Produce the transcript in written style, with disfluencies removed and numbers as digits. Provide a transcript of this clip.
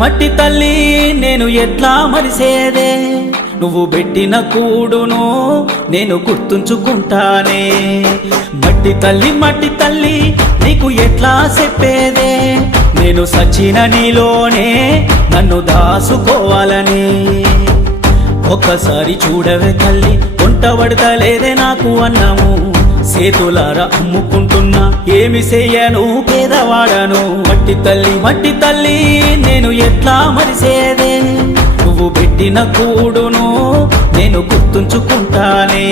మట్టి తల్లి నేను ఎట్లా మరిసేదే, నువ్వు పెట్టిన కూడును నేను గుర్తుంచుకుంటానే. మట్టి తల్లి నీకు ఎట్లా చెప్పేదే, నేను సచిన నీలోనే నన్ను దాసుకోవాలని. ఒక్కసారి చూడవే తల్లి, వంట పడతలేదే నాకు అన్నము, సేతులారా అమ్ముకుంటున్నా ఏమి చెయ్యను పేదవాడను. మట్టి తల్లి నేను ఎట్లా మరిసేదే, నువ్వు పెట్టిన కూడును నేను గుర్తుంచుకుంటానే.